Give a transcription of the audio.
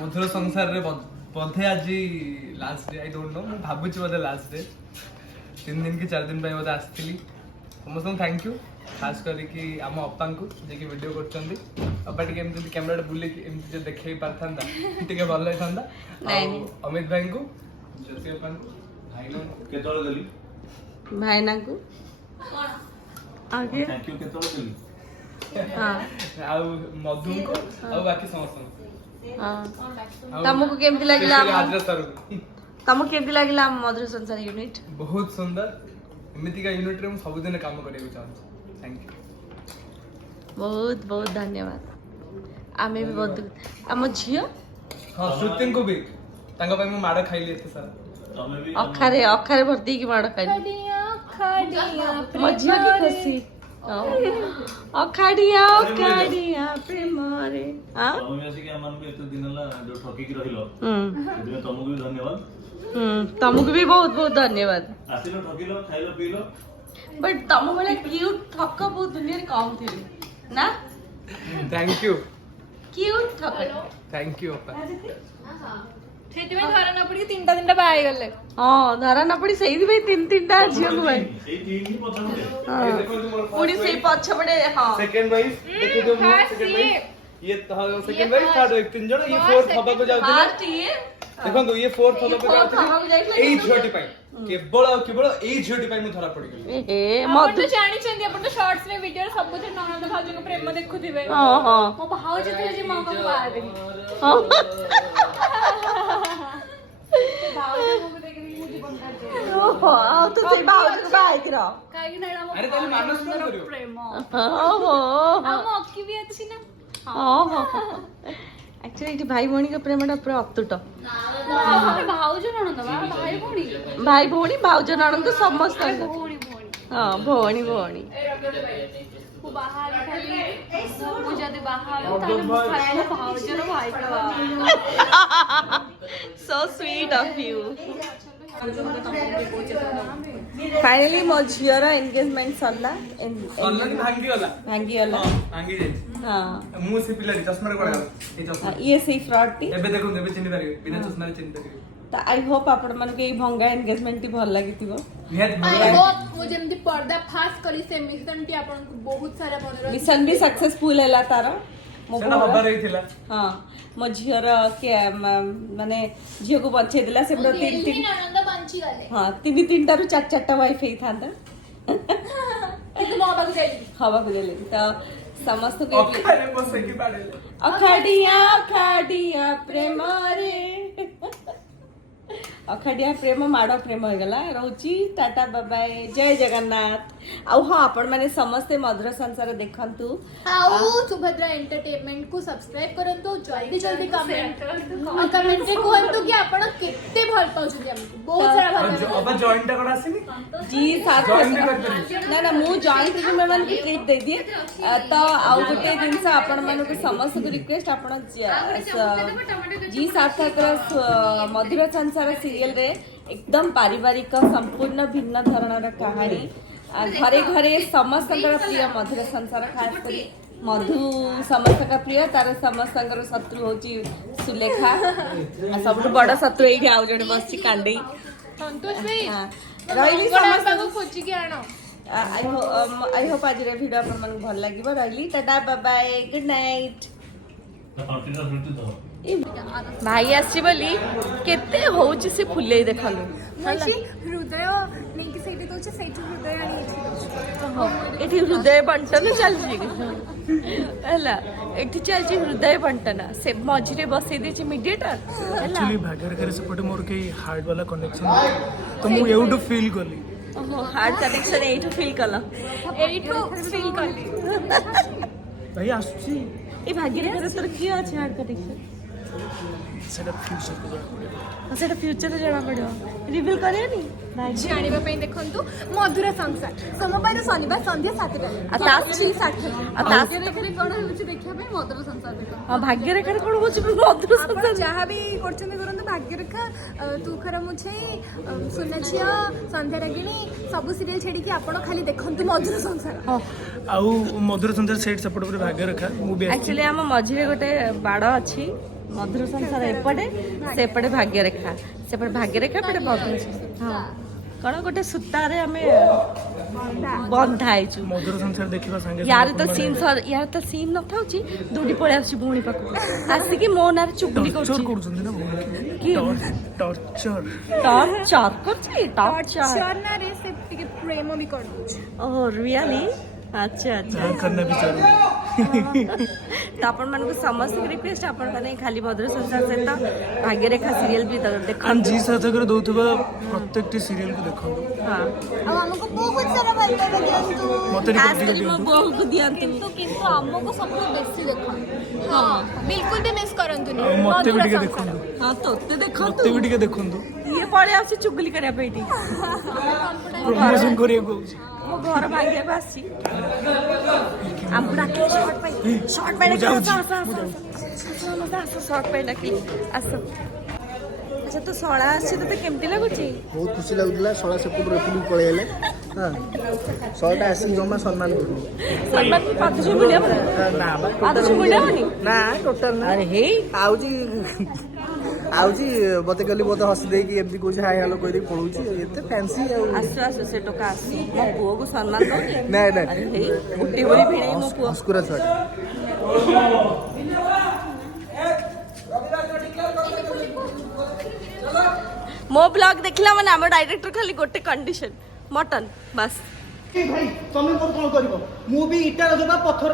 मधुर संसार रे बोधे आज last day I don't know भावुची बोधे लास्ट डे 3 दिन कि 4 दिन बोधे आसती समस्त थैंक यू खास करके आम अप्पा को जे वीडियो करछंदी अप्पा टिके एमती कैमरा बुले एमती जे देखै पारथांदा टिके भल होइथांदा अमित भाई को ज्योति अप्पा को भाई नो केतोल गली भाईना को आगे थैंक यू केतोल गली हां आ मधु को आ बाकी समस्त तमको केमती लागिला तमको केमती लागिला मधुर संसार यूनिट बहुत सुंदर एमिति का यूनिट रे हम सब दिन काम करियो चाहू थैंक यू बहुत बहुत धन्यवाद आमे भी बहुत आम झियो हां श्रुतिन को भी तांगा भाई मैं माडा खाइली एते सारा तमे भी अखारे अखारे भर्ती की माडा खाइली मझियो की खुशी अखाड़िया अखाड़िया प्रेम रे हां तमे आसी के मन में एते दिन ला जो ठकी की रहिलो एदिन तमको भी धन्यवाद तमको भी बहुत बहुत धन्यवाद आसिलो ठकिलो खाइलो पीलो बट तम वाला क्यूट ठक बहुत दुनिया रे कम थिले ना थैंक यू क्यूट ठक थैंक यू अप्पा सेति में धरा न पड़ी 3टा बाय गले हां धरा न पड़ी सही भाई 3टा झियो को भाई ए तीन ही पछन दे ये देखो तुम पूरी सही पछ पड़े हां सेकंड वाइज देखो जो सेकंड वाइज ये सेकंड वाइज थर्ड वाइज 3 जण ये फोर्थ हबा को जाउथि फास्ट ये देखो ये फोर्थ हबा को हबा को जाउथि जाइथले एई झोटी पाई केवल एई झोटी पाई मु धरा पड़ी गेली ए अपन तो जानि छंदी अपन तो शॉर्ट्स में वीडियो सब कुछ ननद भाउजी को प्रेम देखुथिबे हां हां मो भाउजी थे जे मां को बाहर दे हां भाउजी को देखि मुझे बंद कर दे ओहो तो से भाउजी को बाय करो काहे कि नैडा अरे ताले मानस कोन करियो प्रेम ओहो हम अक्की भी अच्छी ना ओहो एक्चुअली इटी भाई भौणी का प्रेमटा पूरा अतुट भाउजी ननद भाई भौणी भाउज ननद समस्त भौणी हां भौणी भौणी वो बाहर खाली वो जदी बाहर ताले मो खाए भाउजी रो भाई का so sweet of you finally मो झियर एंगेजमेंट सरला ऑनलाइन भांगी गला भांगी गला भांगी जाई हां मु से पिला चश्मा रे कोडा ए चश्मा ये सही फ्रॉड टी एबे देखो एबे चिन्ह पारिबे बिना चश्मा रे चिन्ह पारिबे तो आई होप आपण मन के भंगा एंगेजमेंट टी भल लागितिबो निहात आई होप वो जेमती पर्दा फास्ट करी से मिशन टी आपन को बहुत सारा मनोरंजन मिशन भी सक्सेसफुल हैला तारा सेना हबा रही थिला हां मो झियर के माने झियो को बचे दिला से बरो 3 ननद बंची गले हां 3 टा रु 4 टा वाइफ ही थांदा कितु मो बाबू जाई हवा को देले तो समस्त के अखारे बसे की बाडेले अखाड़िया प्रेम रे अखाड़िया प्रेम माड़ प्रेम हो गला रोची टाटा बाय बाय जय जगन्नाथ आउ हां आपण माने समस्त मधुर संसार देखंतु आउ सुभद्रा एंटरटेनमेंट को सब्सक्राइब करंतु जल्दी जल्दी कमेंट रे कहंतु कि आपण केते भल पाउछु हमको बहुत सारा भल अब जॉइंट टा कोड आसीनी जी साथ ना ना मु जॉइंट के मैं मन की ट्रीट दे दिए तो आउ गोटे दिन से आपण मन को समस्त को रिक्वेस्ट आपण जी सार्थक मधुर संसार सीरियल रे एकदम पारिवारिक संपूर्ण भिन्न धरणर कहानी घरे घरे समस्त प्रिय मधुर संसार खास करी मधु समस्त का प्रिय तार समस्त शत्रु होची सुलेखा सब बड़ शत्रु एठी आउ जणे बसची कांडी संतोष भाई रहिली समस्त को खोजी के आनो आई होप आज रे वीडियो अपन मन भल लागिबो रहिली tata bye bye good night भाई आसी बोली केते होउची से फुले देखलु हृदय नेकी सेठी दोचे सेठी हृदय आनी एठी हृदय बंटन चलची हला एठी चलची हृदय बंटन से मझिरे बसई देची मीडिएटर एक्चुअली भाग्यर करे सपोर्ट मोर के हार्ट वाला कनेक्शन तो मु एउडू फील करली हार्ट कनेक्शन एठू फील कला भाई आसुची ए भाग्यर करे तोर की अछि हार्ट कनेक्शन ସେଇଟା ଫ୍ୟୁଚର୍କୁ ଜଣାପଡ଼ିବ। ସେଇଟା ଫ୍ୟୁଚରରେ ଜଣା ପଡିବ ରିଭିଲ୍ କରିବାନି ଜାଣିବା ପାଇଁ ଦେଖନ୍ତୁ ମଧୁର ସଂସାର ସୋମବାର ଶନିବାର ସନ୍ଧ୍ୟା 7ଟାରେ ଆଉ ତା ଭାଗ୍ୟରେଖାରେ କ'ଣ ହେଉଛି ଦେଖିବା ପାଇଁ ମଧୁର ସଂସାର ଦେଖନ୍ତୁ। ଭାଗ୍ୟରେଖାରେ କଣ ହଉଛି ମଧୁର ଆପଣ ଯାହା ବି କରୁଛନ୍ତି କରନ୍ତୁ ଭାଗ୍ୟରେଖା ତୁ ଖରା ମୁଛେଇ ସୁନା ଝିଅ ସନ୍ଧ୍ୟା ରାଗିଣୀ ସବୁ ସିରିଏଲ ଛାଡ଼ିକି ଆପଣ ଖାଲି ଦେଖନ୍ତୁ ମଧୁର ସଂସାର। ଆଉ ମଧୁର ସଂସାର ସେଇଠି ସେପଟ ଉପରେ ଭାଗ୍ୟରେଖା ମୁଁ ବି ଆସିଛି। ଆକ୍ଚୁଆଲି ଆମ ମଝିରେ ଗୋଟେ ବାଡ଼ ଅଛି ମଧୁର ସଂସାର ଏପଟେ ସେପଟେ ଭାଗ୍ୟରେଖା ସେପଟେ ଭାଗ୍ୟରେଖା ଏପଟେ ମଧୁର ସଂସାର। ହଁ କ'ଣ ଗୋଟେ ସୂତାରେ ଆମେ ବନ୍ଧା ହେଇଛୁ। ମଧୁର ସଂସାର ଦେଖିବା ସାଙ୍ଗେ ୟାର ତ ସିନ୍ ନଥାଉଛି ଦୌଡ଼ି ପଳେଇ ଆସୁଛି ଭଉଣୀ ପାଖକୁ ଆସିକି ମୋ ନାଁରେ ଚୁଗୁଲି ଟର୍ଚର କରୁଛି କରୁଛନ୍ତି ନା କି? ଟର୍ଚର ଟର୍ଚର କରୁଛି ଟର୍ଚର ନାଁରେ ସେ ଟିକେ ପ୍ରେମ ବି କରିଦେଉଛି। ଓହ ରିଅଲି ଆଚ୍ଛା ଆଚ୍ଛା ଯାହା କରନା ବି ଚାଲୁ। ତ ଆପଣମାନଙ୍କୁ ସମସ୍ତଙ୍କୁ ରିକ୍ୱେଷ୍ଟ ଆପଣମାନେ ଖାଲି ମଧୁର ସଂସାର ସହିତ ଭାଗ୍ୟରେଖା ସିରିଏଲ ବି ଦେଖନ୍ତୁ। ଜି ସାର୍ଥକରେ ଦଉଥିବା ପ୍ରତ୍ୟେକଟି ସିରିଏଲକୁ ଦେଖନ୍ତୁ। ହଁ ଆଉ ଆମକୁ ବହୁତ ସାରା ଭଲ ପାଇବା ଦିଅନ୍ତୁ ମତେ ଟିକେ ଖାସ୍ ଅଧିକ କରି ମୋ ଦିଅନ୍ତୁ। ବୋଉକୁ ଦିଅନ୍ତୁ କିନ୍ତୁ ଆମକୁ ସବୁଠୁ ବେଶୀ ଦେଖନ୍ତୁ। ହଁ ବିଲକୁଲ ବି ମିସ୍ କରନ୍ତୁନି। ଆଉ ମତେ ବି ମଧୁର ଟିକେ ସଂସାର। ଦେଖନ୍ତୁ। ହଁ ତୋତେ ଦେଖନ୍ତୁ ମତେ ବି ଟିକେ ଦେଖନ୍ତୁ। ଇଏ ପଳେଇ ଆସୁଛି ଚୁଗୁଲି କରିବା ପାଇଁ ଏଠି ପ୍ରମୋସନ କରିବାକୁ ହଉଛି। ମୋ ଘର ଭାଙ୍ଗିବାକୁ ଆସିଛି ଆମକୁ ଡାକିଲି ସର୍ଟ ପାଇଁ ସର୍ଟ ପାଇଁ ଡାକିଲି ଆସ। ଆଚ୍ଛା ତୁ ଶଳା ଆସିଛି ତୋତେ କେମିତି ଲାଗୁଛି? ବହୁତ ଖୁସି ଲାଗୁଥିଲା ଶଳା ସେପଟରୁ ଏପଟକୁ ପଳେଇଗଲେ ହଁ ଶଳାଟା ଆସିକି ଜମା ସମ୍ମାନ କରୁନି ସମ୍ମାନ ପାଦଛୁ ମିଳିବନି ନା ବା ପାଦଛୁ ମିଳିବନି ନା ଟୋଟାଲ ନା ଆରେ ହେଇ ଆଉଛି ମତେ କହିଲି ମତେ ହସି ଦେଇକି ଏମିତି କହୁଛି ହାଇ ହାଲୋ କହିଦେଇକି ପଳଉଛି ଏତେ ଫ୍ୟାନ୍ସି ଆଉ ଆସୁ ଆସୁ ସେ ଟୋକା ଆସୁ ମୋ ପୁଅକୁ ସମ୍ମାନ ଦଉନି ନାଇଁ ନାଇଁ ଆରେ ହେଇ ଗୋଟି ଭଳି ଭିଣେଇ ମୋ ପୁଅ ହସ୍କୁରା ଛୁଆଟା ମୋ ବ୍ଲଗ ଦେଖିଲା ମାନେ ଆମ ଡାଇରେକ୍ଟର ଖାଲି ଗୋଟେ କଣ୍ଡିସନ ମଟନ ବାସ୍ ଭାଇ ତମେ ମୋର କଣ କରିବ ମୁଁ ବି ଇଟା ଦେବା ପଥର